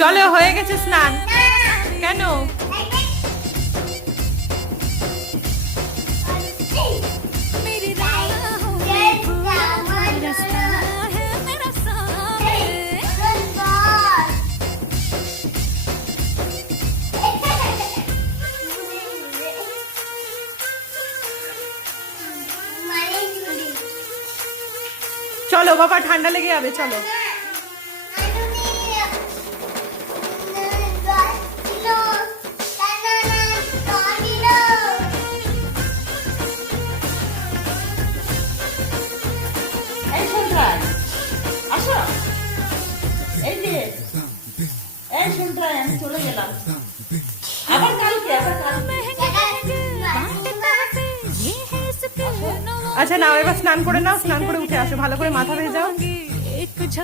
চলো হয়ে গেছে স্নান। কেন? চলো বাবা, ঠান্ডা লেগে যাবে, চলো। আমি চলে গেলাম, আবার কালকে আচ্ছা নাও, এবার স্নান করে নাও, স্নান করে উঠে আসো, ভালো করে মাথা ভেজাও।